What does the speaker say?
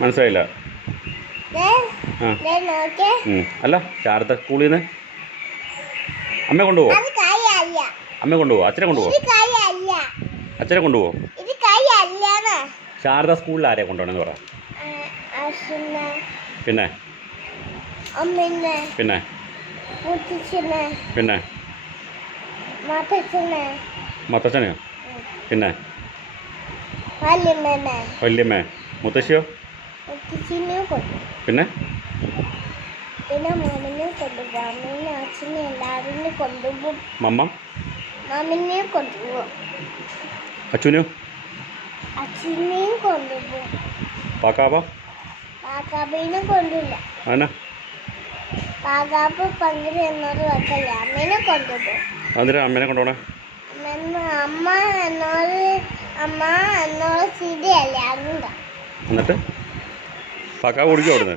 മനസ്സിലായില്ല. അല്ല ശാരദ സ്കൂളിൽ നിന്ന് അമ്മ കൊണ്ടുപോവോ? അമ്മ കൊണ്ടുപോവോ? അച്ഛനെ കൊണ്ടുപോവോ? അച്ഛനെ കൊണ്ടുപോവോ? ശാരദ സ്കൂളിൽ ആരെയാ കൊണ്ടുപോകണമെന്ന് പറ. പിന്നെ പിന്നെ പിന്നെ മത്തച്ഛനെയോ? പിന്നെ വല്യമ്മേ? മുത്തശ്ശിയോ? പിന്നെ മമ്മ അച്ഛനെയോ? പാക്കാപ്പ അതെന്നാ? അതിനാ അമ്മേനെ കൊണ്ടുപോണേ? എന്നിട്ട് പാക്കാവ് കുടിക്കും അവിടുന്ന്?